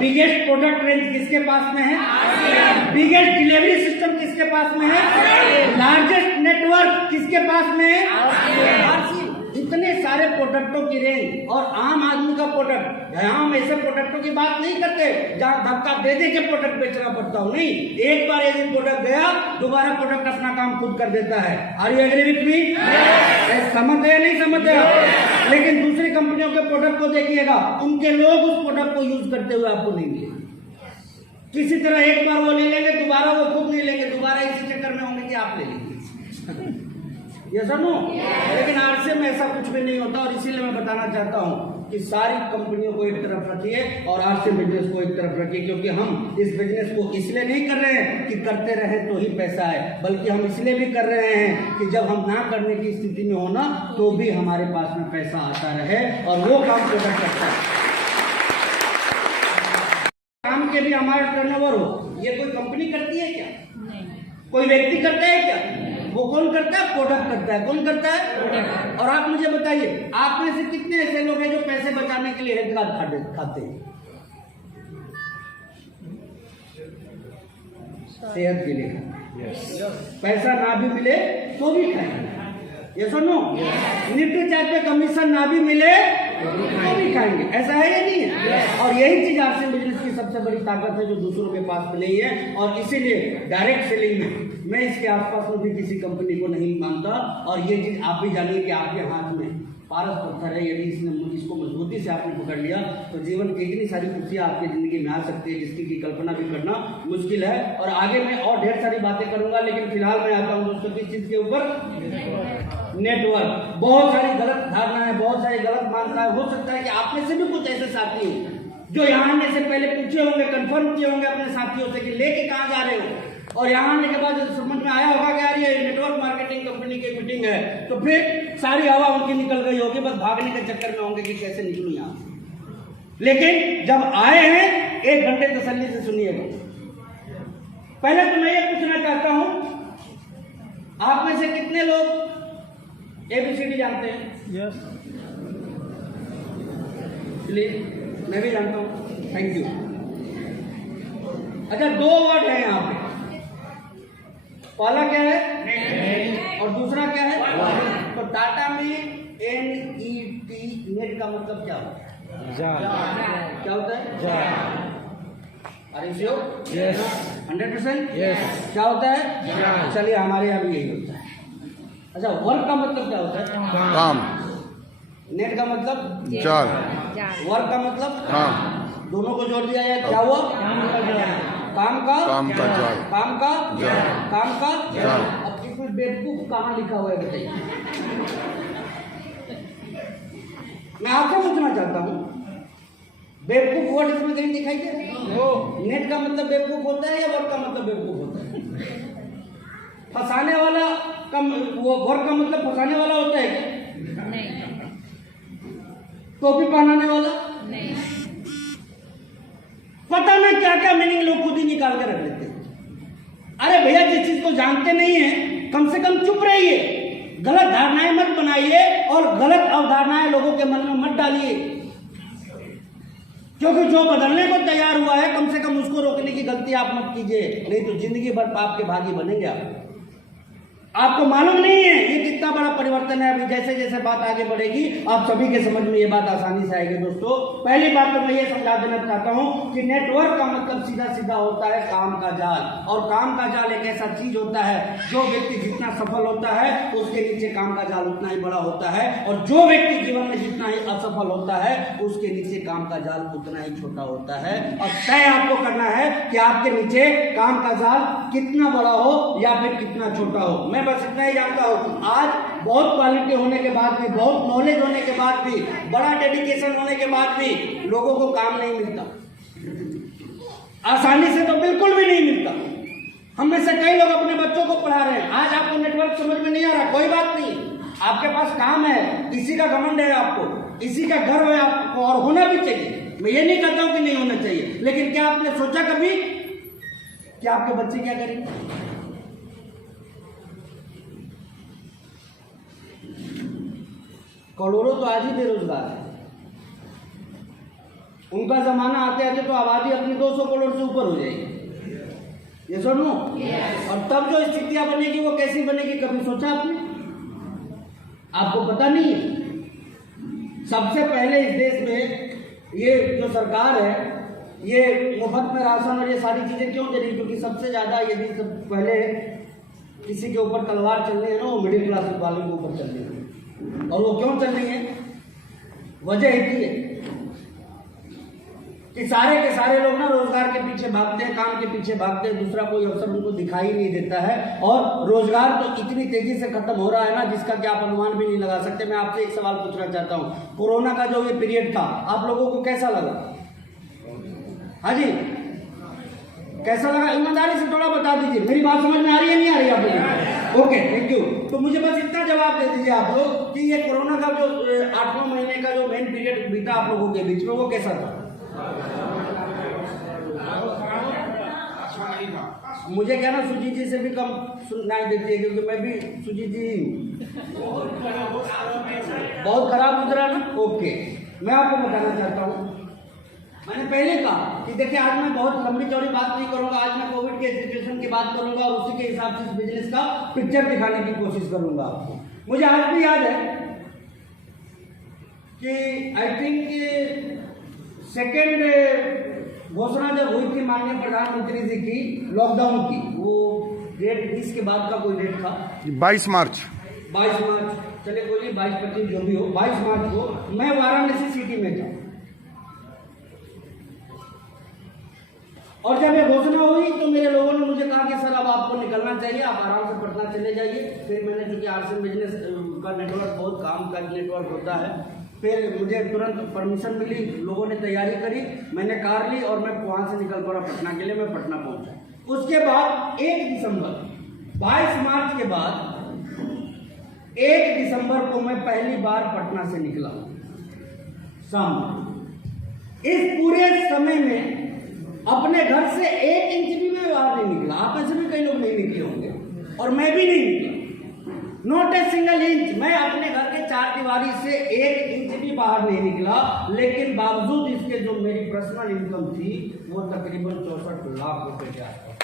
Biggest product range किसके पास में है? बिगेस्ट डिलीवरी सिस्टम किसके पास में है? लार्जेस्ट नेटवर्क किसके पास में है? इतने सारे प्रोडक्टों की रेंज और आम आदमी का प्रोडक्ट। हम ऐसे प्रोडक्टों की बात नहीं करते जहाँ धक्का दे दे के प्रोडक्ट बेचना पड़ता हो, नहीं। एक बार यदि प्रोडक्ट गया, दोबारा प्रोडक्ट अपना काम खुद कर देता है। Are you agree with me? समझते हैं नहीं समझते? लेकिन दूसरी कंपनियों के प्रोडक्ट को देखिएगा, उनके लोग उस प्रोडक्ट को यूज करते हुए आपको नहीं मिलेंगे। किसी तरह एक बार वो ले लेंगे, दोबारा वो खुद नहीं लेंगे, दोबारा इसी चक्कर में होंगे कि आप ले लेंगे। ये सुनो, लेकिन आरसीएम में ऐसा कुछ भी नहीं होता। और इसीलिए मैं बताना चाहता हूँ कि सारी कंपनियों को एक तरफ रखिए और आरसीएम बिजनेस को एक तरफ रखिए, क्योंकि हम इस बिजनेस को इसलिए नहीं कर रहे हैं कि करते रहे तो ही पैसा है, बल्कि हम इसलिए भी कर रहे हैं कि जब हम ना करने की स्थिति में होना तो भी हमारे पास में पैसा आता रहे और वो काम प्रोडक्ट करता है। काम के भी हमारा टर्नओवर हो, ये कोई कंपनी करती है क्या? कोई व्यक्ति करता है क्या? वो कौन करता है? प्रोडक्ट करता है। कौन करता है? और आप मुझे बताइए, आप में से कितने ऐसे लोग हैं जो पैसे बचाने के लिए हेल्थ कार्ड खाते हैं? सेहत के लिए पैसा ना भी मिले तो भी खाएंगे। ये सुनो, नीति चार्ज पे कमीशन ना भी मिले तो भी खाएंगे। ऐसा है या नहीं है? और यही चीज आरसीएम बिजनेस की सबसे बड़ी ताकत है जो दूसरों के पास में नहीं है। और इसीलिए डायरेक्ट सेलिंग में मैं इसके आसपास में भी किसी कंपनी को नहीं मानता। और ये चीज आप भी जानिए कि आपके हाथ में पारस पत्थर है, यदि इसको मजबूती से आपने पकड़ लिया तो जीवन की इतनी सारी खुशियां आपकी जिंदगी में आ सकती है जिसकी की कल्पना भी करना मुश्किल है। और आगे मैं और ढेर सारी बातें करूंगा, लेकिन फिलहाल मैं आता हूं दोस्तों किस चीज के ऊपर? नेटवर्क। बहुत सारी गलत धारणाएं, बहुत सारी गलत मान्यताएं। हो सकता है कि आप में से भी कुछ ऐसे साथी हो जो यहाँ आने से पहले पूछे होंगे, कंफर्म किए होंगे अपने साथियों से कि लेके कहाँ जा रहे हो, और यहाँ आने के बाद समझ में आया होगा कि यार ये नेटवर्क मार्केटिंग कंपनी की मीटिंग है, तो फिर सारी हवा उनकी निकल गई होगी, बस भागने के चक्कर में होंगे कि कैसे निकलूं यहाँ से। लेकिन जब आए हैं, 1 घंटे तसल्ली से सुनिएगा। पहले तो मैं ये पूछना चाहता हूं, आप में से कितने लोग ABCD जानते हैं? यस। प्लीज, मैं भी जानता हूं, थैंक यू। अच्छा, 2 वर्ड है यहाँ पे, पहला क्या है और दूसरा क्या है? तो टाटा में NET, नेट का मतलब क्या होता है? क्या होता है? अरे यस, 100% यस। क्या होता है? चलिए, हमारे यहाँ भी यही होता है। अच्छा, वर्क का मतलब क्या होता है? काम। नेट का मतलब जाल। वर्क का मतलब काम। दोनों को जोड़ दिया जाए, क्या हुआ? काम का जाल। काम का जाल। काम का जाल। अब इसमें बेवकूफ कहाँ लिखा हुआ है बताइए? मैं आपसे पूछना चाहता हूँ, बेवकूफ वर्ड इसमें कहीं दिखाई दे रहा है? नेट का मतलब बेवकूफ होता है या वर्क का मतलब बेवकूफ होता है? फंसाने वाला वो वर्क का मतलब फंसाने वाला होता है क्या? नहीं। टोपी पहनाने वाला? नहीं। पता नहीं क्या क्या मीनिंग लोग खुद ही निकाल कर रख लेते हैं। अरे भैया, जिस चीज को जानते नहीं है कम से कम चुप रहिए, गलत धारणाएं मत बनाइए और गलत अवधारणाएं लोगों के मन में मत डालिए, क्योंकि जो बदलने को तैयार हुआ है कम से कम उसको रोकने की गलती आप मत कीजिए, नहीं तो जिंदगी भर पाप के भागी बनेंगे आप। आपको मालूम नहीं है ये कितना बड़ा परिवर्तन है। अभी जैसे जैसे बात आगे बढ़ेगी आप सभी के समझ में ये बात आसानी से आएगी। दोस्तों, पहली बात तो मैं ये समझा देना चाहता हूँ कि नेटवर्क का मतलब सीधा सीधा होता है काम का जाल। और काम का जाल एक ऐसा चीज होता है, जो व्यक्ति जितना सफल होता है उसके नीचे काम का जाल उतना ही बड़ा होता है, और जो व्यक्ति जीवन में जितना ही असफल होता है उसके नीचे काम का जाल उतना ही छोटा होता है। और तय आपको करना है कि आपके नीचे काम का जाल कितना बड़ा हो या फिर कितना छोटा हो। मैं बस इतना ही जानता हूँ, आज बहुत क्वालिटी होने के बाद भी, बहुत नॉलेज होने के बाद भी, बड़ा डेडिकेशन होने के बाद भी लोगों को काम नहीं मिलता, आसानी से तो बिल्कुल भी नहीं मिलता। हम में से कई लोग अपने बच्चों को पढ़ा रहे हैं, आज आपको नेटवर्क समझ में नहीं आ रहा, कोई बात नहीं, आपके पास काम है, इसी का घमंड है आपको, इसी का गर्व है आपको, और होना भी चाहिए। मैं ये नहीं कहता हूं कि नहीं होना चाहिए, लेकिन क्या आपने सोचा कभी कि आपके बच्चे क्या करेंगे? करोड़ों तो आज ही बेरोजगार है। उनका जमाना आते आते तो आबादी अपनी 200 करोड़ से ऊपर हो जाएगी। ये सुनो, और तब जो स्थितियां बनेगी वो कैसी बनेगी, कभी सोचा आपने? आपको पता नहीं है? सबसे पहले इस देश में ये जो सरकार है, ये मुफ्त में राशन और ये सारी चीजें क्यों दे रही? क्योंकि सबसे ज्यादा यदि पहले किसी के ऊपर तलवार चल रही है ना, वो मिडिल क्लास वालों के ऊपर चल रही है। और वो क्यों चल रही है? वजह एक ही है कि सारे के सारे लोग ना रोजगार के पीछे भागते हैं, काम के पीछे भागते हैं, दूसरा कोई अवसर उनको दिखाई नहीं देता है। और रोजगार तो इतनी तेजी से खत्म हो रहा है ना, जिसका कि आप अनुमान भी नहीं लगा सकते। मैं आपसे एक सवाल पूछना चाहता हूं, कोरोना का जो ये पीरियड था, आप लोगों को कैसा लगा? हाँ जी, कैसा लगा? ईमानदारी से थोड़ा बता दीजिए। मेरी बात समझ में आ रही है, नहीं आ रही है आप लोगों? Okay, thank you. तो मुझे बस इतना जवाब दे दीजिए आप लोग कि ये कोरोना का जो 8वें महीने का जो मेन पीरियड बीता आप लोगों के बीच में, वो कैसा था? मुझे क्या ना सुजीत जी से भी कम सुनाई देती है, क्योंकि मैं भी सुजीत जी हूँ। बहुत खराब गुजरा ना? ओके, मैं आपको बताना चाहता हूँ, मैंने पहले कहा कि देखिए आज मैं बहुत लंबी चौड़ी बात नहीं करूंगा। आज मैं कोविड के सिचुएशन की बात करूंगा और उसी के हिसाब से बिजनेस का पिक्चर दिखाने की कोशिश करूंगा आपको। मुझे आज भी याद है कि आई थिंक सेकेंड घोषणा जब हुई थी माननीय प्रधानमंत्री जी की लॉकडाउन की, वो डेट 20 के बाद का कोई डेट था, 22 मार्च, चले बोलिए 22-25 जो भी हो, 22 मार्च को मैं वाराणसी सिटी में था। और जब ये घोषणा हुई तो मेरे लोगों ने मुझे कहा कि सर अब आपको निकलना चाहिए, आप आराम से पटना चले जाइए। फिर मैंने, क्योंकि आरसीएम बिजनेस का नेटवर्क बहुत काम का नेटवर्क होता है, फिर मुझे तुरंत परमिशन मिली, लोगों ने तैयारी करी, मैंने कार ली और मैं वहाँ से निकल पड़ा पटना के लिए। मैं पटना पहुँचा। उसके बाद 1 दिसंबर, 22 मार्च के बाद 1 दिसंबर को मैं पहली बार पटना से निकला शाम। इस पूरे समय में अपने घर से 1 इंच भी मैं बाहर नहीं निकला। आप ऐसे भी कई लोग नहीं निकले होंगे, और मैं भी नहीं निकला, नॉट ए सिंगल इंच। मैं अपने घर के 4 दीवारी से 1 इंच भी बाहर नहीं निकला। लेकिन बावजूद इसके जो मेरी पर्सनल इनकम थी वो तकरीबन 64 लाख रुपए के आसपास।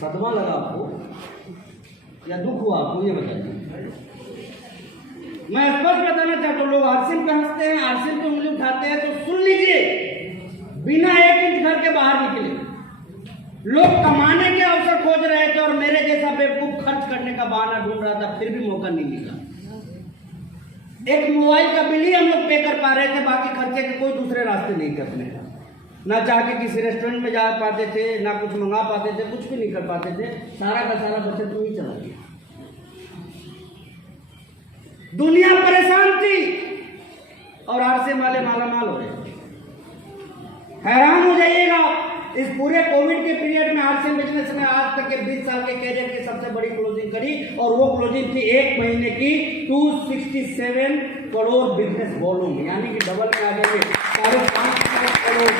सदमा लगा आपको या दुख हुआ आपको, ये बताइए। मैं स्पष्ट बताना चाहता हूँ, लोग आरसीएम पे हंसते हैं, आरसीएम पे उंगली उठाते हैं, तो सुन लीजिए, बिना 1 इंच घर के बाहर निकले लोग कमाने के अवसर खोज रहे थे, और मेरे जैसा बेवकूफ खर्च करने का बहाना ढूंढ रहा था, फिर भी मौका नहीं मिला। एक मोबाइल का बिल ही हम लोग पे कर पा रहे थे, बाकी खर्चे के कोई दूसरे रास्ते नहीं करने का। ना चाह के किसी रेस्टोरेंट में जा पाते थे, ना कुछ मंगा पाते थे, कुछ भी नहीं कर पाते थे। सारा का सारा बचत में ही चला गया। दुनिया परेशान थी और आरसीएम वाले मालामाल हो रहे। हैरान हो जाइएगा, इस पूरे कोविड के पीरियड में आरसीएम बिजनेस में आज तक के 20 साल के कैरियर की सबसे बड़ी क्लोजिंग करी, और वो क्लोजिंग थी 1 महीने की 267 करोड़ बिजनेस वॉल्यूम, यानी कि डबल में आ जाएंगे 550 करोड़।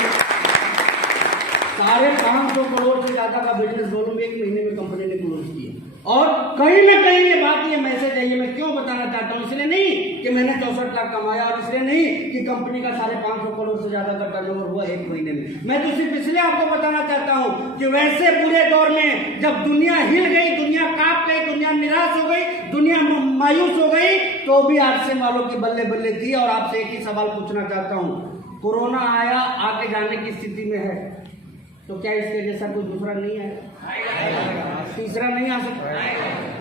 550 करोड़ से ज्यादा का बिजनेस वॉल्यूम 1 महीने में कंपनी ने क्लोज किया। और कहीं ना कहीं ये बात, ये मैसेज है, ये मैं क्यों बताना चाहता हूँ, इसलिए नहीं कि मैंने 64 लाख कमाया, और इसलिए नहीं कि कंपनी का 550 करोड़ से ज्यादा का टर्नओवर हुआ 1 महीने में। मैं तो सिर्फ इसलिए आपको बताना चाहता हूँ कि वैसे पूरे दौर में जब दुनिया हिल गई, दुनिया कांप गई, दुनिया निराश हो गई, दुनिया मायूस हो गई, तो भी आरसीएम वालों की बल्ले बल्ले थी। और आपसे एक ही सवाल पूछना चाहता हूँ, कोरोना आया, आके जाने की स्थिति में है, तो क्या इसके जैसा कोई दूसरा नहीं है? तीसरा नहीं आ सकता,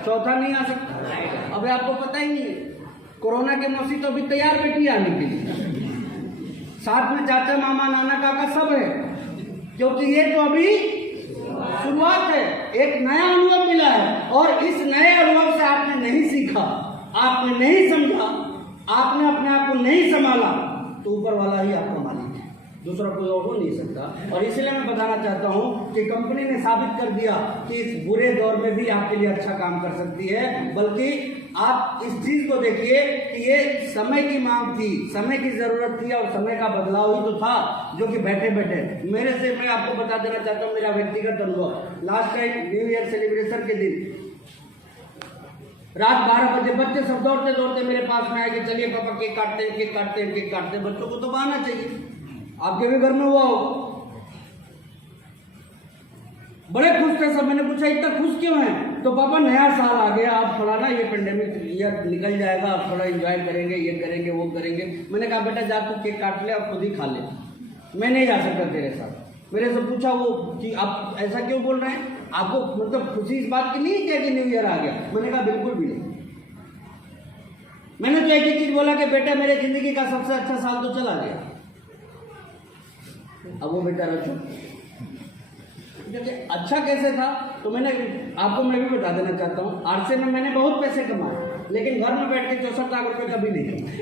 चौथा नहीं आ सकता। अबे आपको पता ही नहीं है, कोरोना के मौसी तो अभी तैयार बैठी आने के लिए, साथ में चाचा, मामा, नाना, काका सब है, क्योंकि ये तो अभी शुरुआत है। एक नया अनुभव मिला है, और इस नए अनुभव से आपने नहीं सीखा, आपने नहीं समझा, आपने अपने आप को नहीं संभाला, तो ऊपर वाला ही आपका मालिक है। दूसरा कोई और हो नहीं सकता। और इसलिए मैं बताना चाहता हूँ कि कंपनी ने साबित कर दिया कि इस बुरे दौर में भी आपके लिए अच्छा काम कर सकती है। बल्कि आप इस चीज को देखिए कि ये समय की मांग थी, समय की जरूरत थी और समय का बदलाव ही तो था जो कि बैठे बैठे मेरे से मैं आपको बता देना चाहता हूँ मेरा व्यक्तिगत अनुभव। Last time new year celebration के दिन रात 12 बजे बच्चे सब दौड़ते दौड़ते मेरे पास में आए कि चलिए पापा केक काटते हैं, केक काटते हैं, केक काटते हैं। बच्चों को तो बहाना चाहिए, आपके भी घर में हुआ हो। बड़े खुश थे सब। मैंने पूछा इतना खुश क्यों है? तो पापा नया साल आ गया, आप थोड़ा ना ये पेंडेमिक ईयर निकल जाएगा, आप थोड़ा एंजॉय करेंगे, ये करेंगे वो करेंगे। मैंने कहा बेटा जा तू केक काट ले और खुद ही खा ले, मैं नहीं जा सकता तेरे साथ। मेरे से पूछा वो कि आप ऐसा क्यों बोल रहे हैं, आपको मतलब खुशी इस बात की नहीं है कि न्यू ईयर आ गया? मैंने कहा बिल्कुल भी नहीं। मैंने तो एक ही चीज बोला कि बेटा मेरे जिंदगी का सबसे अच्छा साल तो चला गया, अब वो बेटा रखो। अच्छा कैसे था? तो मैंने आपको मैं भी बता देना चाहता हूँ, आरसे में मैंने बहुत पैसे कमाए लेकिन घर में बैठ के 64 लाख रुपए कभी नहीं कमाए।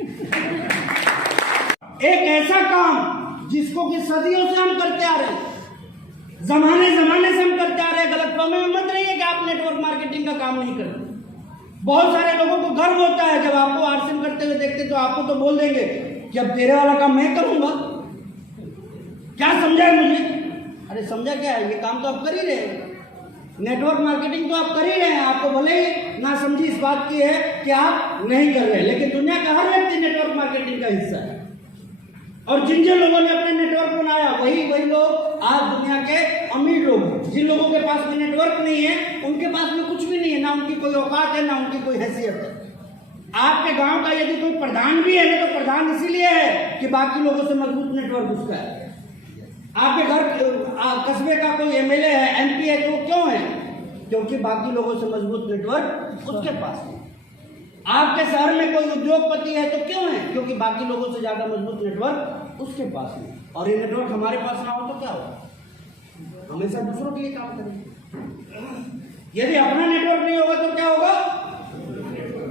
एक ऐसा काम जिसको कि सदियों से हम करते आ रहे हैं, जमाने से हम करते आ रहे हैं। गलतफहमी में मत रहिए कि आप नेटवर्क मार्केटिंग का काम नहीं करते। बहुत सारे लोगों को गर्व होता है जब आपको आरसीएम करते हुए देखते तो आपको तो बोल देंगे कि अब तेरे वाला काम मैं करूंगा, क्या समझा है मुझे? अरे समझा क्या है, ये काम तो आप कर ही रहे हैं, नेटवर्क मार्केटिंग तो आप कर ही रहे हैं। आपको भले ही ना समझी इस बात की है कि आप नहीं कर रहे हैं, लेकिन दुनिया का हर व्यक्ति नेटवर्क मार्केटिंग का हिस्सा है। और जिन जिन लोगों ने अपने नेटवर्क बनाया वही लोग आज दुनिया के अमीर लोग हैं। जिन लोगों के पास में नेटवर्क नहीं है उनके पास में कुछ भी नहीं है, ना उनकी कोई औकात है ना उनकी कोई हैसियत है। आपके गांव का यदि कोई प्रधान भी है ना तो प्रधान इसीलिए है कि बाकी लोगों से मजबूत नेटवर्क उसका है। आपके घर कस्बे का कोई एमएलए है, एमपी है, तो क्यों है? क्योंकि बाकी लोगों से मजबूत नेटवर्क उसके पास है। आपके शहर में कोई उद्योगपति है तो क्यों है? क्योंकि बाकी लोगों से ज्यादा मजबूत नेटवर्क उसके पास है। और ये नेटवर्क हमारे पास ना हो तो क्या होगा? हमेशा दूसरों के लिए काम करेंगे। यदि अपना नेटवर्क नहीं होगा तो क्या होगा?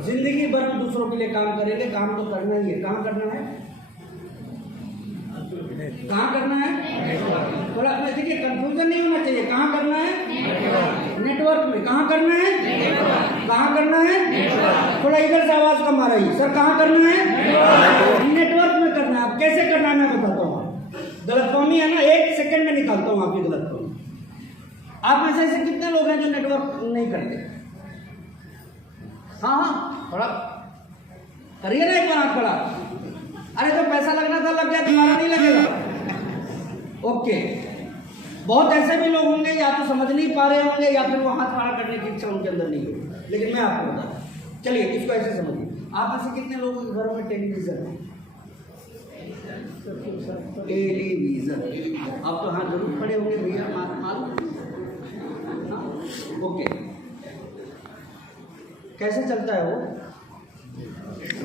जिंदगी भर में दूसरों के लिए काम करेंगे। काम तो करना ही है। कहाँ करना है? कहाँ करना है? थोड़ा देखिए कंफ्यूजन नहीं होना चाहिए। कहाँ करना है? नेटवर्क में। कहाँ करना है? कहाँ करना है? थोड़ा इधर से आवाज कम आ रही है सर। कहाँ करना है? नेटवर्क में करना है। अब कैसे करना है मैं बताता हूँ। गलतफहमी है ना, 1 सेकंड में निकालता हूँ आपकी गलतफहमी। आप में से ऐसे कितने लोग हैं जो नेटवर्क नहीं करते? हाँ, थोड़ा करिए ना एक बार हाथ खड़ा। अरे तो पैसा लगना था लग गया, तुम्हारा नहीं लगेगा। ओके, बहुत ऐसे भी लोग होंगे या तो समझ नहीं पा रहे होंगे या फिर वो हाथ खड़ा करने की इच्छा उनके अंदर नहीं होगी। लेकिन मैं आपको बता दूं, चलिए इसको ऐसे समझिए। आप ऐसे कितने लोगों के घरों में टेलीविजन है? टेलीविजन। अब तो हाँ जरूर खड़े होंगे भैया, मालूम। ओके, कैसे चलता है वो?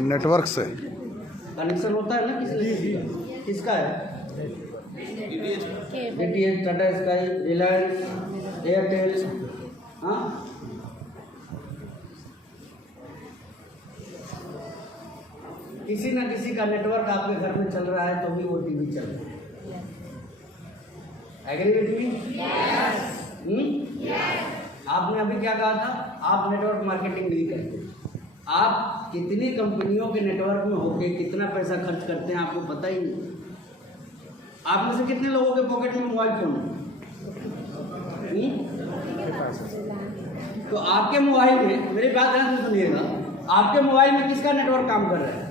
नेटवर्क से कनेक्शन होता है ना किसी का? किसका है? DTH, Tata sky, Reliance, Airtel. हाँ, किसी ना किसी का नेटवर्क आपके घर में चल रहा है तो भी वो टीवी चल रहा है। Agree with me? आपने अभी क्या कहा था? आप नेटवर्क मार्केटिंग नहीं करते। आप कितनी कंपनियों के नेटवर्क में होके कितना पैसा खर्च करते हैं आपको पता ही नहीं। आप में से कितने लोगों के पॉकेट में मोबाइल फोन है? तो आपके मोबाइल में, मेरी बात ध्यान से सुनिएगा, आपके मोबाइल में किसका नेटवर्क काम कर रहा है?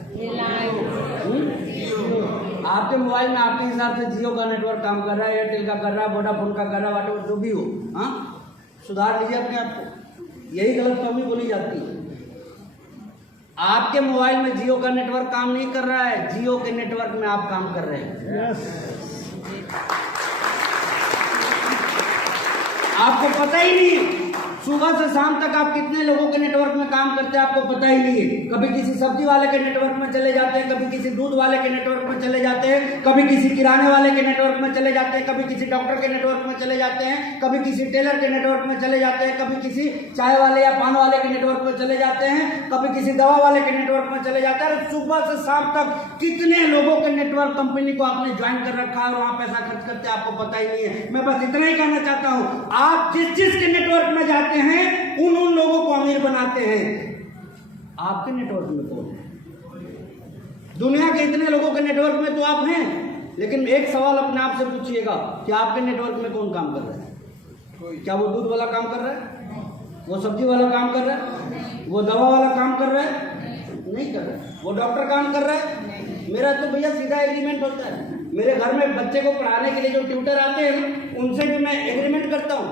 आपके मोबाइल में आपके हिसाब से जियो का नेटवर्क काम कर रहा है, एयरटेल का कर रहा है, वोडाफोन का कर रहा है, जो भी हो। हाँ, सुधार लीजिए अपने आप को। यही गलतफहमी बोली जाती है। आपके मोबाइल में जियो का नेटवर्क काम नहीं कर रहा है, जियो के नेटवर्क में आप काम कर रहे हैं। आपको पता ही नहीं, सुबह से शाम तक आप कितने लोगों के नेटवर्क में काम करते हैं आपको पता ही नहीं है। कभी किसी सब्जी वाले के नेटवर्क में चले जाते हैं, कभी किसी दूध वाले के नेटवर्क में चले जाते हैं, कभी किसी किराने वाले के नेटवर्क में चले जाते हैं, कभी किसी डॉक्टर के नेटवर्क में चले जाते हैं, कभी किसी टेलर के नेटवर्क में चले जाते हैं, कभी किसी चाय वाले या पान वाले के नेटवर्क में पर चले जाते हैं, कभी किसी दवा वाले के नेटवर्क में चले जाते हैं। सुबह से शाम तक कितने लोगों के नेटवर्क कंपनी को आपने ज्वाइन कर रखा है और वहां पैसा खर्च करते आपको पता ही नहीं है। मैं बस इतना ही कहना चाहता हूं, आप जिस के नेटवर्क में जाते हैं उन लोगों को अमीर बनाते हैं। आपके नेटवर्क में कौन है? दुनिया के इतने लोगों के नेटवर्क में तो आप हैं, लेकिन एक सवाल अपने आप से पूछिएगा कि आपके नेटवर्क में कौन काम कर रहा है? क्या वो दूध वाला काम कर रहा है? वो सब्जी वाला काम कर रहा है? वो दवा वाला काम कर रहा है? नहीं कर रहा है। वो डॉक्टर काम कर रहा है? मेरा तो भैया सीधा एग्रीमेंट होता है। मेरे घर में बच्चे को पढ़ाने के लिए जो ट्यूटर आते हैं ना, उनसे भी मैं एग्रीमेंट करता हूँ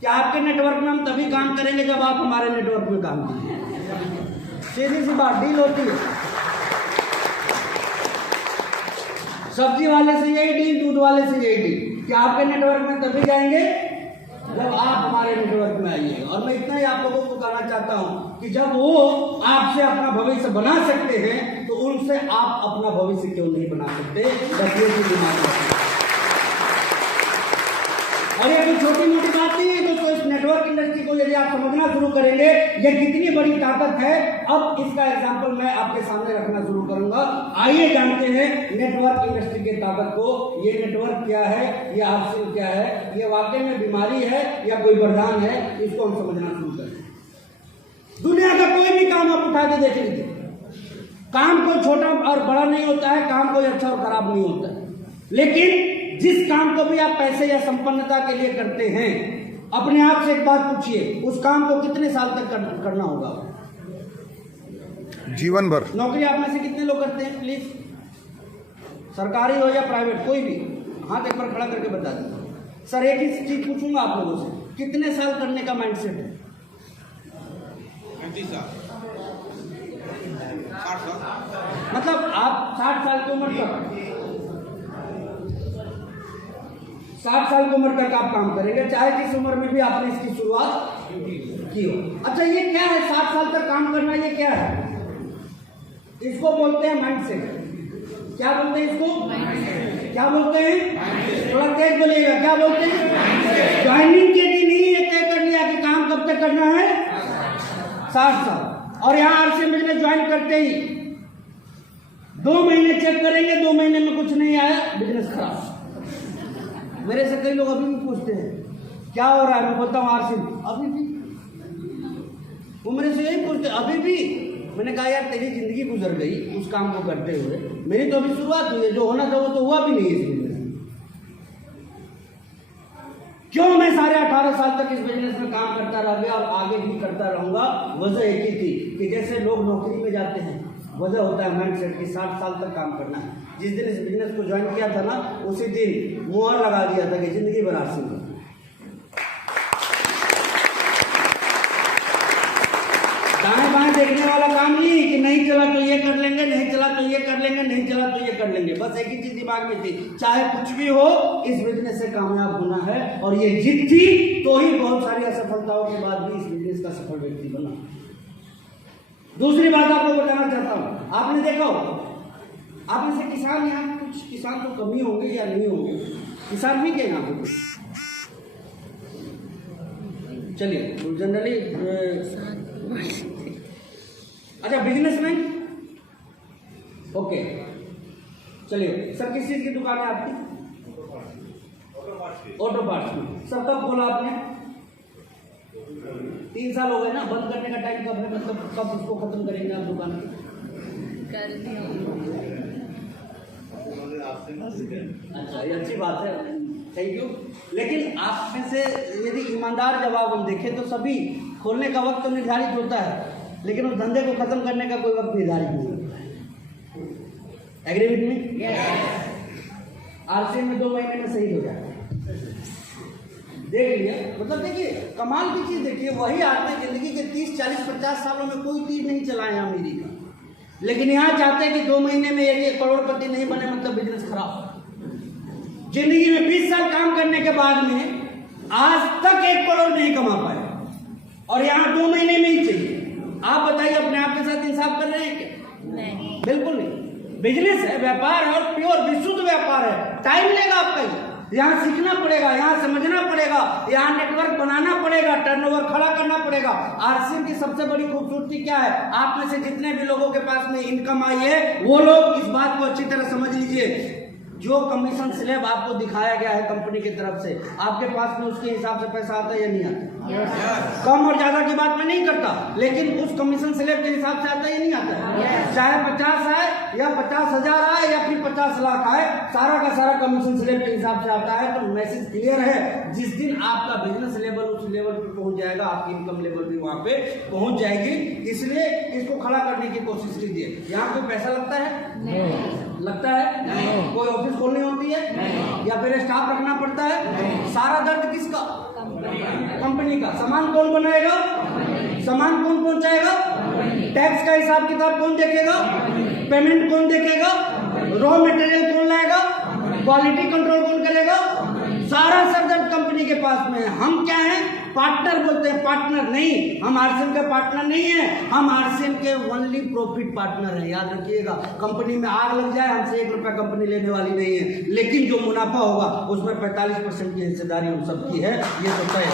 कि आपके नेटवर्क में हम तभी काम करेंगे जब आप हमारे नेटवर्क में काम करेंगे। सीधी सी बात डील होती है। सब्जी वाले से यही डील, दूध वाले से यही डील कि आपके नेटवर्क में तभी जाएंगे जब आप हमारे नेटवर्क में आइएगा। और मैं इतना ही आप लोगों को कहना चाहता हूं कि जब वो आपसे अपना भविष्य बना सकते हैं तो उनसे आप अपना भविष्य क्यों नहीं बना सकते? बस ये भी दिमाग में। और ये कोई छोटी मोटी बात नहीं है दोस्तों। इस नेटवर्क इंडस्ट्री को यदि आप समझना शुरू करेंगे, ये कितनी बड़ी ताकत है। अब इसका एग्जांपल मैं आपके सामने रखना शुरू करूंगा। आइए जानते हैं नेटवर्क इंडस्ट्री की ताकत को। ये नेटवर्क क्या है, ये आर्सिंग क्या है, ये वाकई में बीमारी है या कोई वरदान है, इसको हम समझना शुरू करें। दुनिया का कोई भी काम आप उठा के देख लीजिए, काम कोई छोटा और बड़ा नहीं होता है, काम कोई अच्छा और खराब नहीं होता है। लेकिन जिस काम को भी आप पैसे या संपन्नता के लिए करते हैं, अपने आप से एक बात पूछिए, उस काम को कितने साल तक करना होगा? जीवन भर। नौकरी आप में से कितने लोग करते हैं? प्लीज, सरकारी हो या प्राइवेट, कोई भी हाथ एक बार खड़ा करके बता दें। सर एक ही चीज पूछूंगा आप लोगों से, कितने साल करने का माइंडसेट है? 35 साल, 60 साल। मतलब आप 60 साल की उम्र तक, 60 साल की उम्र तक आप काम करेंगे, चाहे किस उम्र में भी आपने इसकी शुरुआत की हो। अच्छा ये क्या है 60 साल तक काम करना? ये क्या है? इसको बोलते हैं माइंडसेट। क्या बोलते हैं इसको? क्या बोलते हैं? थोड़ा तेज बोलिएगा। क्या बोलते हैं? ज्वाइनिंग के दिन ही ये तय कर लिया कि काम कब तक करना है? 60 साल। और यहाँ आरसीएम बिजनेस ज्वाइन करते ही 2 महीने चेक करेंगे, 2 महीने में कुछ नहीं आया, बिजनेस खराब। मेरे से कई लोग अभी भी पूछते हैं क्या हो रहा है, मैं बोलता हूँ आरसीएम अभी भी। वो मेरे से यही पूछते अभी भी। मैंने कहा यार तेरी जिंदगी गुजर गई उस काम को करते हुए, मेरी तो अभी शुरुआत हुई है, जो होना था वो तो हुआ भी नहीं इस बिजनेस में। क्यों मैं साढ़े 18 साल तक इस बिजनेस में काम करता रह गया और आगे भी करता रहूंगा? वजह एक ही थी कि जैसे लोग नौकरी में जाते हैं, वजह होता है माइंडसेट की 60 साल तक काम करना है। जिस दिन इस बिजनेस को ज्वाइन किया था ना, उसी दिन मुहर लगा दिया था कि जिंदगी भर आरसीएम। दाएं बाएं देखने वाला काम नहीं कि नहीं चला तो ये कर लेंगे, नहीं चला तो ये कर लेंगे, नहीं चला तो ये कर लेंगे। बस एक ही चीज दिमाग में थी, चाहे कुछ भी हो इस बिजनेस से कामयाब होना है। और ये जिद थी तो ही बहुत सारी असफलताओं के बाद भी इस बिजनेस का सफल व्यक्ति बना। दूसरी बात आपको बताना चाहता हूं, आपने देखा हो आप में से किसान, यहाँ कुछ किसान तो कमी होंगे या नहीं होंगे, किसान भी क्या यहाँ पे? चलिए जनरली अच्छा बिजनेसमैन, ओके चलिए। सर किस चीज की दुकान है आपकी? ऑटो पार्ट्स की। सर कब खोला आपने? 3 साल हो गए ना। बंद करने का टाइम कब है, मतलब कब उसको खत्म करेंगे आप दुकान की? अच्छा ये अच्छी बात है, थैंक यू। लेकिन आप में से यदि ईमानदार जवाब हम देखें तो सभी खोलने का वक्त तो निर्धारित होता है, लेकिन उस धंधे को खत्म करने का कोई वक्त निर्धारित नहीं होता है। Agree with me? आरसीएम में 2 महीने में शहीद हो जाए, देख लिया। मतलब देखिए कमाल की चीज देखिए, वही आदमी जिंदगी के 30, 40, 50 सालों में कोई तीर नहीं चलाया अमीरी का, लेकिन यहाँ चाहते हैं कि 2 महीने में यदि करोड़पति नहीं बने मतलब बिजनेस खराब। जिंदगी में 20 साल काम करने के बाद में आज तक 1 करोड़ नहीं कमा पाए और यहाँ 2 महीने में ही चाहिए। आप बताइए अपने आप के साथ इंसाफ कर रहे हैं क्या? नहीं, बिल्कुल नहीं। बिजनेस है, व्यापार है और प्योर विशुद्ध व्यापार है, टाइम लेगा आपका ही। यहाँ सीखना पड़ेगा, यहाँ समझना पड़ेगा, यहाँ नेटवर्क बनाना पड़ेगा, टर्नओवर खड़ा करना पड़ेगा। आरसीएम की सबसे बड़ी खूबसूरती क्या है, आप में से जितने भी लोगों के पास में इनकम आई है वो लोग इस बात को अच्छी तरह समझ लीजिए। जो कमीशन स्लैब आपको दिखाया गया है कंपनी की तरफ से, आपके पास में उसके हिसाब से पैसा आता है या नहीं आता? कम और ज्यादा की बात मैं नहीं करता, लेकिन उस कमीशन स्लैब के हिसाब से आता है या नहीं आता? चाहे 50 आए या 50,000 आए या फिर 50 लाख आए, सारा का सारा कमीशन स्लैब के हिसाब से आता है। तो मैसेज क्लियर है, जिस दिन आपका बिजनेस लेवल उस लेवल पे पहुंच जाएगा, आपकी इनकम लेवल भी वहां पे पहुंच जाएगी। इसलिए इसको खड़ा करने की कोशिश कीजिए। यहाँ कोई पैसा लगता है? लगता है? नहीं। कोई ऑफिस खोलनी होती है? नहीं। या फिर स्टाफ रखना पड़ता है? नहीं। सारा दर्द किसका? कंपनी का। सामान कौन बनाएगा? सामान कौन पहुंचाएगा? टैक्स का हिसाब किताब कौन देखेगा? पेमेंट कौन देखेगा? रॉ मटेरियल कौन लाएगा? क्वालिटी कंट्रोल कौन करेगा? सारा सरदर्द कंपनी के पास में है। हम क्या हैं? पार्टनर बोलते हैं, पार्टनर नहीं। हम आरसीएम के पार्टनर नहीं है, हम आरसीएम के ओनली प्रॉफिट पार्टनर है। याद रखिएगा, कंपनी में आग लग जाए हमसे 1 रुपया कंपनी लेने वाली नहीं है, लेकिन जो मुनाफा होगा उसमें 45% की हिस्सेदारी हम सबकी है, ये तो तय है।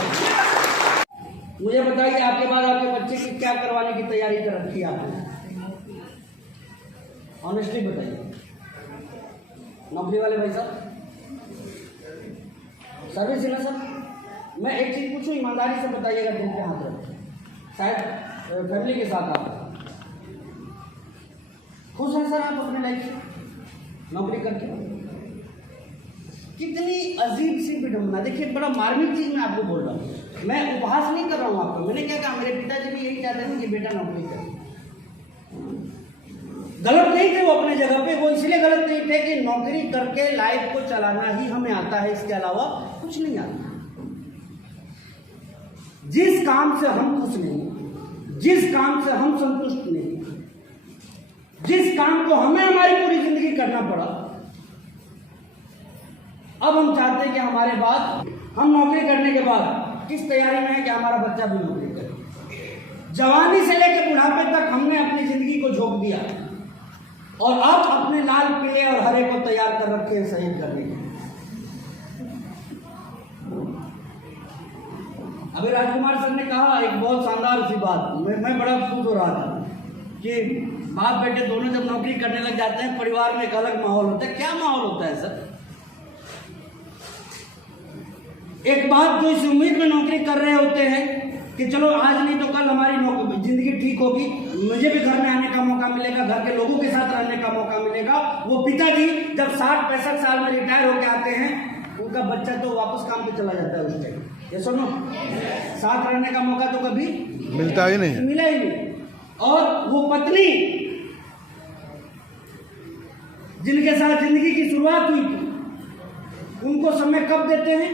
मुझे बताइए, आपके बाद आपके बच्चे की क्या करवाने की तैयारी कर रखी है आपने? ऑनेस्टली बताइए। नौकरी वाले भाई साहब, सर्विस है ना सर? मैं एक चीज पूछूं, ईमानदारी से बताइएगा, दिल पे हाथ रखें। शायद फैमिली के साथ आप खुश हैं सर आप अपने लाइफ से नौकरी करके? कितनी अजीब सी विडंबना। देखिए, बड़ा मार्मिक चीज मैं आपको बोल रहा हूँ, मैं उपहास नहीं कर रहा हूँ आपको। मैंने क्या कहा, मेरे पिताजी भी यही चाहते थे कि बेटा नौकरी करे। गलत नहीं थे वो अपने जगह पे, वो इसलिए गलत नहीं थे कि नौकरी करके लाइफ को चलाना ही हमें आता है, इसके अलावा कुछ नहीं आता। जिस काम से हम खुश नहीं, जिस काम से हम संतुष्ट नहीं, जिस काम को हमें हमारी पूरी जिंदगी करना पड़ा, अब हम चाहते हैं कि हमारे बाद, हम नौकरी करने के बाद किस तैयारी में है कि हमारा बच्चा भी नौकरी करे। जवानी से लेकर बुढ़ापे तक हमने अपनी जिंदगी को झोंक दिया और अब अपने लाल पीले और हरे को तैयार कर रखे हैं शहीद करने के। अभी राजकुमार सर ने कहा एक बहुत शानदार सी बात, मैं बड़ा खुश हो रहा था कि बाप बेटे दोनों जब नौकरी करने लग जाते हैं, परिवार में एक अलग माहौल होता है। क्या माहौल होता है सर? एक बाप जो इस उम्मीद में नौकरी कर रहे होते हैं कि चलो आज नहीं तो कल हमारी जिंदगी ठीक होगी, मुझे भी घर में आने का मौका मिलेगा, घर के लोगों के साथ रहने का मौका मिलेगा। वो पिताजी जब 60-65 साल में रिटायर होकर आते हैं, उनका बच्चा तो वापस काम पे चला जाता है उस टाइम। ये सुनो, साथ रहने का मौका तो कभी मिलता ही नहीं, मिला ही नहीं। और वो पत्नी जिनके साथ जिंदगी की शुरुआत हुई थी, उनको समय कब देते हैं?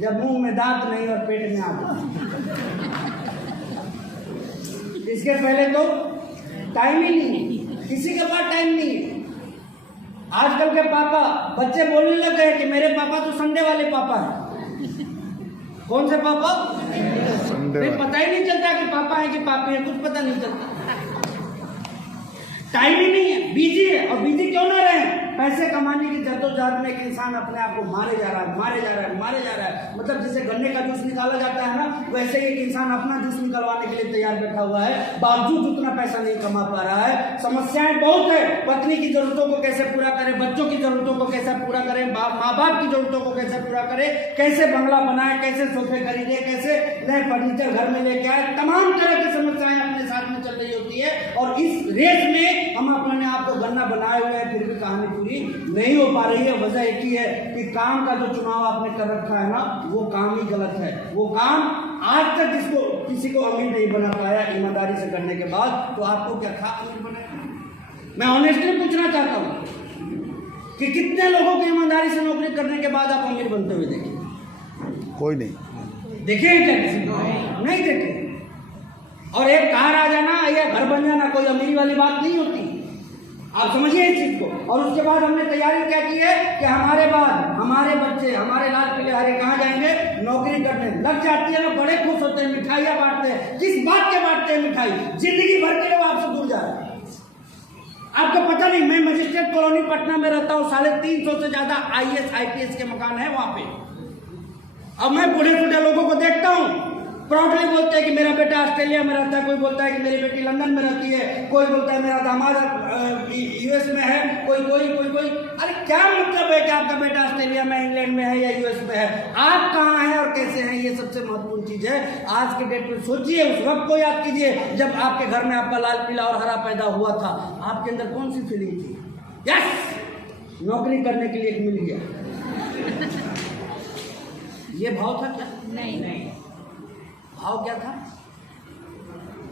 जब मुंह में दांत नहीं और पेट में आता। इसके पहले तो टाइम ही नहीं, किसी के पास टाइम नहीं है। आजकल के पापा, बच्चे बोलने लग गए कि मेरे पापा तो संडे वाले पापा हैं। कौन से पापा? संडे। पता ही नहीं चलता कि पापा है कि पापी है, कुछ पता नहीं चलता। टाइम ही नहीं है, बिजी है। और बिजी क्यों ना रहे, पैसे कमाने की जद्दोजहद में एक इंसान अपने आप को मारे जा रहा है, मारे जा रहा है, मारे जा रहा है। मतलब जैसे गन्ने का जूस निकाला जाता है ना, वैसे ही एक इंसान अपना जूस निकलवाने के लिए तैयार बैठा हुआ है, बावजूद उतना पैसा नहीं कमा पा रहा है। समस्याएं बहुत है। पत्नी की जरूरतों को कैसे पूरा करे, बच्चों की जरूरतों को कैसे पूरा करे, माँ बाप की जरूरतों को कैसे पूरा करे, कैसे बंगला बनाए, कैसे सोफे खरीदे, कैसे नए फर्नीचर घर में लेके आए। तमाम तरह की समस्याएं अपने साथ में चल रही होती है। और इस रेस में हम अपने आप को गन्ना बनाए हुए हैं, फिर भी कहानी पूरी नहीं हो पा रही है। वजह एक ही है कि काम का जो चुनाव आपने कर रखा है ना, वो काम ही गलत है। वो काम आज तक इसको किसी को अमीर नहीं बना पाया ईमानदारी से करने के बाद, तो आपको क्या खा अमीर बनेगा? मैं ऑनेस्टली पूछना चाहता हूं कि कितने लोगों को ईमानदारी से नौकरी करने के बाद आप अमीर बनते हुए देखे? कोई नहीं देखे हैं क्या? किसी को नहीं देखे। और एक कार आ जाना या घर बन जाना कोई अमीरी वाली बात नहीं होती, आप समझिए इस चीज को। और उसके बाद हमने तैयारी क्या की है कि हमारे बाद हमारे बच्चे, हमारे लाल पीले हरे कहाँ जाएंगे? नौकरी करने। लग जाती है ना, बड़े खुश होते हैं, मिठाइयाँ बांटते हैं। किस बात के बांटते हैं मिठाई? जिंदगी भर के लिए वो आपसे दूर जा रहे हैं। आपको पता नहीं, मैं मजिस्ट्रेट कॉलोनी पटना में रहता हूँ, 350 से ज्यादा IAS IPS के मकान है वहां पे। अब मैं बूढ़े बूढ़े लोगों को देखता हूँ, प्राउडली बोलते हैं कि मेरा बेटा ऑस्ट्रेलिया में रहता है, कोई बोलता है कि मेरी बेटी लंदन में रहती है, कोई बोलता है मेरा दामाद US में है, कोई। अरे क्या मतलब है कि आपका बेटा ऑस्ट्रेलिया में, इंग्लैंड में है या US में है? आप कहाँ हैं और कैसे हैं, ये सबसे महत्वपूर्ण चीज है। आज के डेट में सोचिए, उस वक्त को याद कीजिए जब आपके घर में आपका लाल पीला और हरा पैदा हुआ था, आपके अंदर कौन सी फीलिंग थी? यस, नौकरी करने के लिए एक मिल गया, ये भाव था क्या? नहीं। भाव क्या था?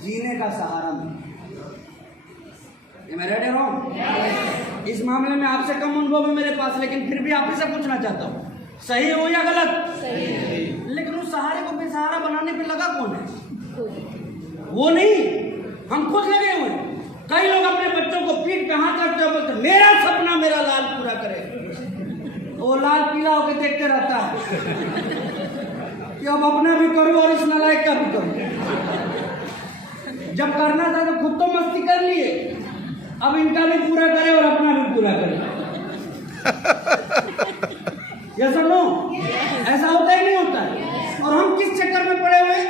जीने का सहारा मिला। मैं रेडी रहा इस मामले में आपसे कम अनुभव है मेरे पास, लेकिन फिर भी आप से पूछना चाहता हूँ, सही हो या गलत? सही। लेकिन उस सहारे को बेसहारा बनाने पे लगा कौन है? वो नहीं, हम खुद लगे हुए। कई लोग अपने बच्चों को पीठ पे हाथ रखते हो, बोलते मेरा सपना मेरा लाल पूरा करे। वो लाल पीला होकर देखते रहता है कि अब अपना भी करूं और इस नालायक का भी करूं। जब करना था तो खुद तो मस्ती कर लिए, अब इनका भी पूरा करे और अपना भी पूरा करे। ये सब नो, ऐसा होता ही नहीं होता है। और हम किस चक्कर में पड़े हुए?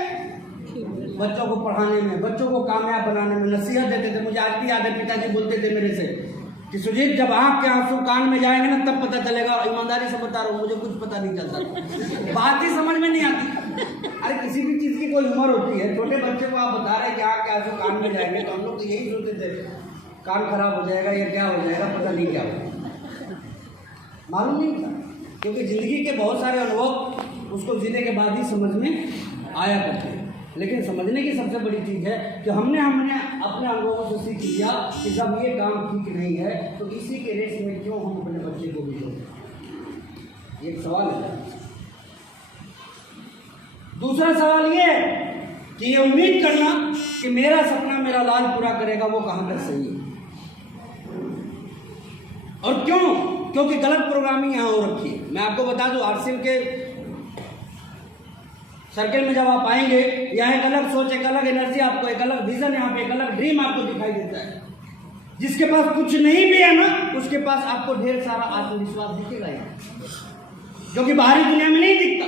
बच्चों को पढ़ाने में, बच्चों को कामयाब बनाने में नसीहत देते थे। मुझे आज भी याद है, पिताजी बोलते थे मेरे से कि सुजीत, जब आँख के आंसू कान में जाएंगे ना तब पता चलेगा। ईमानदारी से बता रहा हूँ, मुझे कुछ पता नहीं चलता, बात ही समझ में नहीं आती। अरे किसी भी चीज की कोई उम्र होती है। छोटे बच्चे को आप बता रहे हैं कि आँख के आंसू कान में जाएंगे, तो हम लोग तो यही सोचते थे कान खराब हो जाएगा या क्या हो जाएगा, पता नहीं क्या होगा, मालूम नहीं था। क्योंकि जिंदगी के बहुत सारे अनुभव उसको जीने के बाद ही समझ में आया करते हैं। लेकिन समझने की सबसे बड़ी चीज है कि हमने अपने अनुभवों से सीख लिया कि जब ये काम ठीक नहीं है तो इसी के रेस में क्यों हम अपने बच्चे को भी जोड़ें। एक सवाल है। दूसरा सवाल ये है कि ये उम्मीद करना कि मेरा सपना मेरा लाल पूरा करेगा, वो कहां तक सही है और क्यों? क्योंकि गलत प्रोग्रामिंग यहां हो रखी है। मैं आपको बता दूं, RCM के सर्किल में जब आप आएंगे, यहाँ एक अलग सोच, एक अलग एनर्जी, आपको एक अलग विजन, यहाँ पे एक अलग ड्रीम आपको दिखाई देता है। जिसके पास कुछ नहीं भी है ना, उसके पास आपको ढेर सारा आत्मविश्वास दिखेगा यहाँ, जो कि बाहरी दुनिया में नहीं दिखता।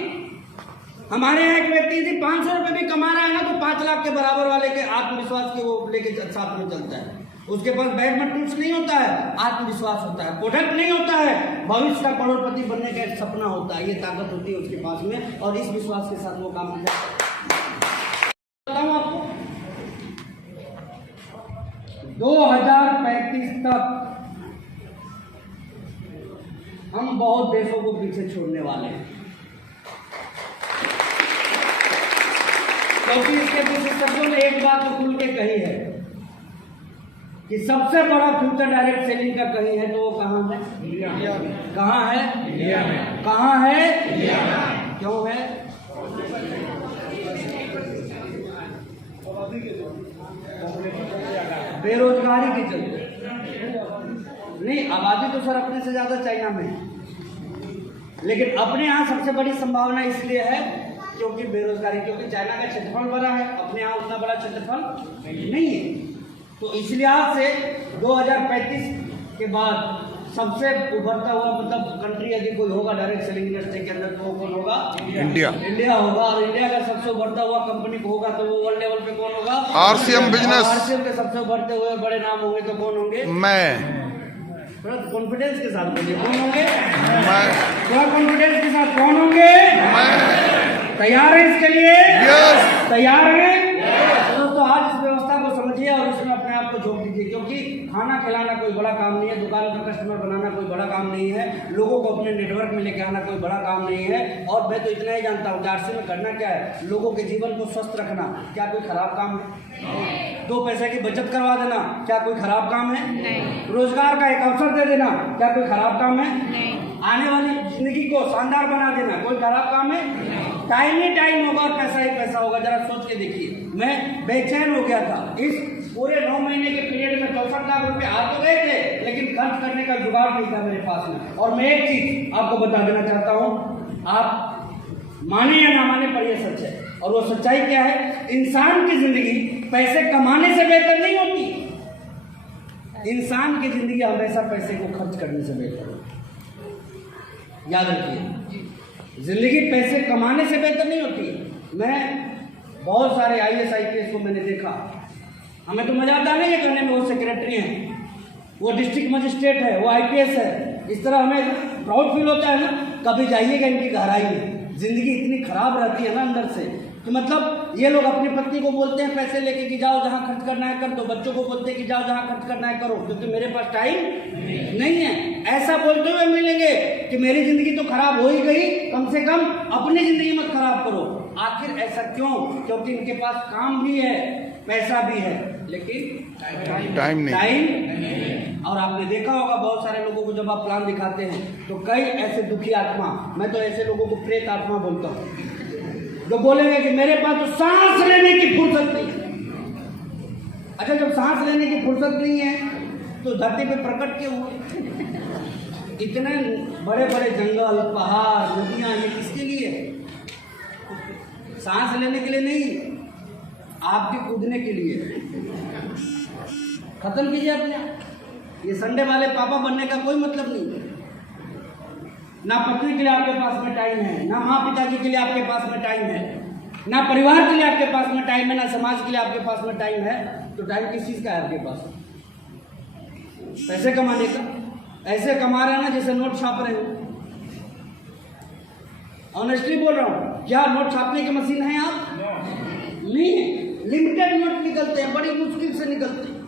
हमारे यहाँ एक व्यक्ति यदि 500 रुपये भी कमा रहा है ना, तो 5 लाख के बराबर वाले के आत्मविश्वास के वो लेके साथ में चलता है। उसके पास बैग में टूल्स नहीं होता है, आत्मविश्वास होता है। प्रोडक्ट नहीं होता है, भविष्य का करोड़पति बनने का एक सपना होता है। ये ताकत होती है उसके पास में, और इस विश्वास के साथ वो काम करता है। बताऊं आपको, 2035 तक हम बहुत देशों को पीछे छोड़ने वाले हैं, क्योंकि इसके विशेषज्ञों ने एक बात तो खुल के कही है कि सबसे बड़ा फ्यूचर डायरेक्ट सेलिंग का कहीं है तो वो कहाँ है? इंडिया में। कहाँ है? इंडिया में। कहाँ है? इंडिया में। क्यों है? बेरोजगारी के चलते। नहीं, आबादी तो सर अपने से ज्यादा चाइना में है, लेकिन अपने यहाँ सबसे बड़ी संभावना इसलिए है क्योंकि बेरोजगारी, क्योंकि चाइना का क्षेत्रफल बड़ा है, अपने यहाँ उतना बड़ा क्षेत्रफल नहीं है। तो इसलिए आज से 2035 के बाद सबसे उभरता हुआ मतलब कंट्री यदि कोई होगा डायरेक्ट सेलिंग इंडस्ट्री के अंदर, तो वो कौन होगा? इंडिया होगा। और इंडिया का सबसे उभरता हुआ कंपनी होगा तो वो वर्ल्ड लेवल पे कौन होगा? RCM business. RCM के सबसे उभरते हुए बड़े नाम होंगे तो कौन होंगे? मैं। थोड़ा कॉन्फिडेंस के साथ बोलिए, कौन होंगे? मैं। थोड़ा कॉन्फिडेंस के साथ कौन होंगे? मैं। तैयार है इसके लिए? यस। तैयार है? दोस्तों, आज इस व्यवस्था को समझिए और इसमें अपने आप को झोंक दीजिए, क्योंकि खाना खिलाना कोई बड़ा काम नहीं है, दुकान का कस्टमर बनाना कोई बड़ा काम नहीं है, लोगों को अपने नेटवर्क में लेके आना कोई बड़ा काम नहीं है। और मैं तो इतना ही जानता हूँ, RCM में करना क्या है? लोगों के जीवन को स्वस्थ रखना। क्या कोई खराब काम है? 2 पैसे की बचत करवा देना, क्या कोई खराब काम है? नहीं। रोजगार का एक अवसर दे देना, क्या कोई खराब काम है? नहीं। आने वाली जिंदगी को शानदार बना देना, कोई खराब काम है? टाइम ही टाइम होगा और पैसा ही पैसा होगा। जरा सोच के देखिए, मैं बेचैन हो गया था। इस पूरे 9 महीने के पीरियड में 64 लाख रुपए आ तो गए थे, लेकिन खर्च करने का जुगाड़ नहीं था मेरे पास में। और मैं एक चीज आपको बता देना चाहता हूँ, आप माने या ना माने पर यह सच है, और वो सच्चाई क्या है? इंसान की जिंदगी पैसे कमाने से बेहतर नहीं होती, इंसान की जिंदगी हमेशा पैसे को खर्च करने से बेहतर है। याद रखिए, जिंदगी पैसे कमाने से बेहतर नहीं होती। मैं बहुत सारे IAS IPS को मैंने देखा, हमें तो मजा आता नहीं है करने में, वो सेक्रेटरी हैं, वो डिस्ट्रिक्ट मजिस्ट्रेट है, वो IPS है, इस तरह हमें प्राउड फील होता है ना। कभी जाइएगा इनकी गहराई में, जिंदगी इतनी खराब रहती है ना अंदर से कि मतलब ये लोग अपनी पत्नी को बोलते हैं पैसे लेके कि जाओ जहाँ खर्च करना है कर दो, बच्चों को बोलते हैं कि जाओ जहाँ खर्च करना है करो, क्योंकि मेरे पास टाइम नहीं है। ऐसा बोलते हुए मिलेंगे कि मेरी जिंदगी तो खराब हो ही गई, कम से कम अपनी जिंदगी मत खराब करो। आखिर ऐसा क्यों? क्योंकि इनके पास काम भी है, पैसा भी है, लेकिन टाइम नहीं। और आपने देखा होगा बहुत सारे लोगों को जब आप प्लान दिखाते हैं तो कई ऐसे दुखी आत्मा, मैं तो ऐसे लोगों को प्रेत आत्मा बोलता हूँ, जो बोलेंगे कि मेरे पास तो सांस लेने की फुर्सत नहीं है। अच्छा, जब सांस लेने की फुर्सत नहीं है तो धरती पे प्रकट क्यों हुए? इतने बड़े बड़े जंगल, पहाड़, नदियां, ये किसके लिए? सांस लेने के लिए नहीं, आपके कूदने के लिए। खत्म कीजिए अपने आप। ये संडे वाले पापा बनने का कोई मतलब नहीं है। ना पत्नी के लिए आपके पास में टाइम है, ना माँ पिताजी के लिए आपके पास में टाइम है, ना परिवार के लिए आपके पास में टाइम है, ना समाज के लिए आपके पास में टाइम है। तो टाइम किस चीज़ का है आपके पास? पैसे कमाने का। ऐसे कमा रहे हैं ना जैसे नोट छाप रहे हो। ऑनेस्टली बोल रहा हूँ, क्या नोट छापने की मशीन है आप? नहीं है। लिमिटेड नोट निकलते हैं, बड़ी मुश्किल से निकलते हैं।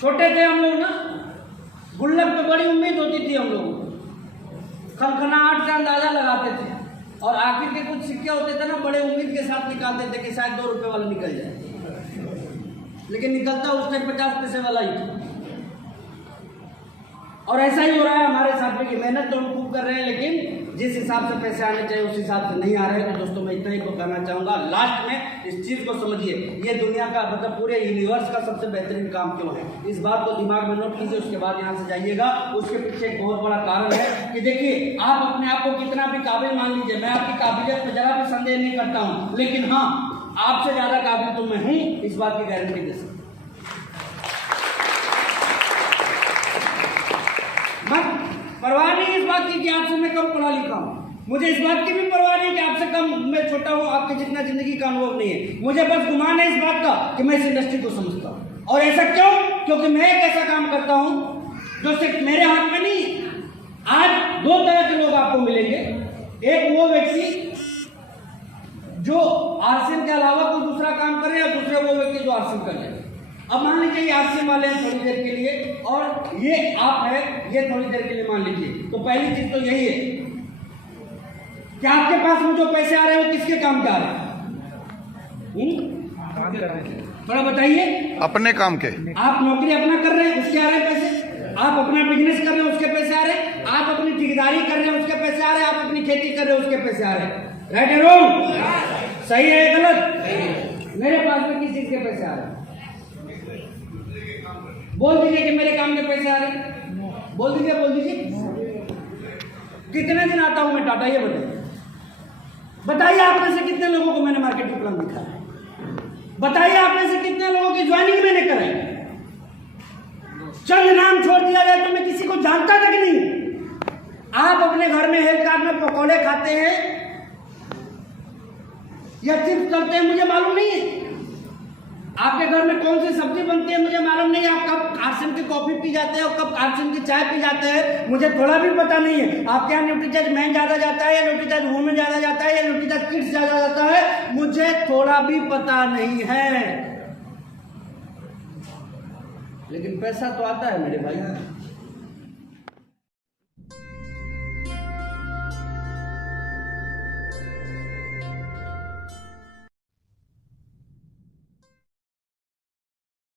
छोटे थे हम लोग ना, गुल्लक पे बड़ी उम्मीद होती थी हम लोगों को, खनखनाहट से अंदाजा लगाते थे, और आखिर के कुछ सिक्के होते थे ना, बड़े उम्मीद के साथ निकालते थे कि शायद 2 रुपए वाला निकल जाए, लेकिन निकलता उस टाइम 50 पैसे वाला ही था। और ऐसा ही हो रहा है हमारे साथ में कि मेहनत तो हम खूब कर रहे हैं, लेकिन जिस हिसाब से पैसे आने चाहिए उस हिसाब से नहीं आ रहे हैं। तो दोस्तों, मैं इतना ही को कहना चाहूँगा, लास्ट में इस चीज़ को समझिए, ये दुनिया का मतलब पूरे यूनिवर्स का सबसे बेहतरीन काम क्यों है, इस बात को दिमाग में नोट कीजिए। उसके बाद यहाँ से जाइएगा। उसके पीछे एक बहुत बड़ा कारण है कि देखिए, आप अपने आप को कितना भी काबिल मान लीजिए, मैं आपकी काबिलियत पर जरा भी संदेह नहीं करता हूँ, लेकिन हाँ, आपसे ज़्यादा काबिल तो मैं हूँ, इस बात की गारंटी दे सकता हूँ। मत परवाह नहीं इस बात की कि आपसे मैं कम पढ़ा लिखा हूँ, मुझे इस बात की भी परवाह नहीं कि आपसे कम मैं छोटा हूँ, आपके जितना जिंदगी का अनुभव नहीं है। मुझे बस गुमान है इस बात का कि मैं इस इंडस्ट्री को समझता हूँ। और ऐसा क्यों? क्योंकि मैं एक ऐसा काम करता हूँ जो सिर्फ मेरे हाथ में नहीं। आज 2 तरह के लोग आपको मिलेंगे। एक वो व्यक्ति जो आरसीएम के अलावा कोई दूसरा काम करे, और दूसरे वो व्यक्ति जो आरसीएम कर रहे हैं। अब मान लीजिए आरसीएम वाले हैं थोड़ी देर के लिए, और ये आप है, ये थोड़ी देर के लिए मान लीजिए। तो पहली चीज तो यही है कि आपके पास में जो पैसे आ रहे हैं वो किसके काम के आ रहे हैं? थोड़ा बताइए। अपने काम के। आप नौकरी अपना कर रहे हैं, उसके आ रहे हैं पैसे। आप अपना बिजनेस कर रहे हैं, उसके पैसे आ रहे हैं। आप अपनी ठेकेदारी कर रहे हैं, उसके पैसे आ रहे हैं। आप अपनी खेती कर रहे हैं, उसके पैसे आ रहे हैं। राइट है रॉन्ग? सही है गलत? मेरे पास में किस चीज के पैसे आ रहे हैं? बोल दीजिए कि मेरे काम के पैसे आ रहे हैं। बोल दीजिए, बोल दीजिए। कितने दिन आता हूं मैं टाटा, ये बताइए। बताइए आप में से कितने लोगों को मैंने मार्केटिंग प्लान दिखाया? बताइए आप में से कितने लोगों की ज्वाइनिंग मैंने कराई? चंद नाम छोड़ दिया जाए तो मैं किसी को जानता तक नहीं। आप अपने घर में हेल्थ कार्ड में पकौड़े खाते हैं या चिप्स करते हैं, मुझे मालूम नहीं है। आपके घर में कौन सी सब्जी बनती है, मुझे मालूम नहीं है। आप कब आरसीएम की कॉफी पी जाते हैं और कब आरसीएम की चाय पी जाते हैं, मुझे थोड़ा भी पता नहीं है। आपके यहाँ न्यूट्रीचार्ज मैन ज्यादा जाता है, या न्यूट्रीचार्ज वुमेन ज्यादा जाता है, या न्यूट्रीचार्ज किड्स ज्यादा जाता है, मुझे थोड़ा भी पता नहीं है। लेकिन पैसा तो आता है मेरे भाई।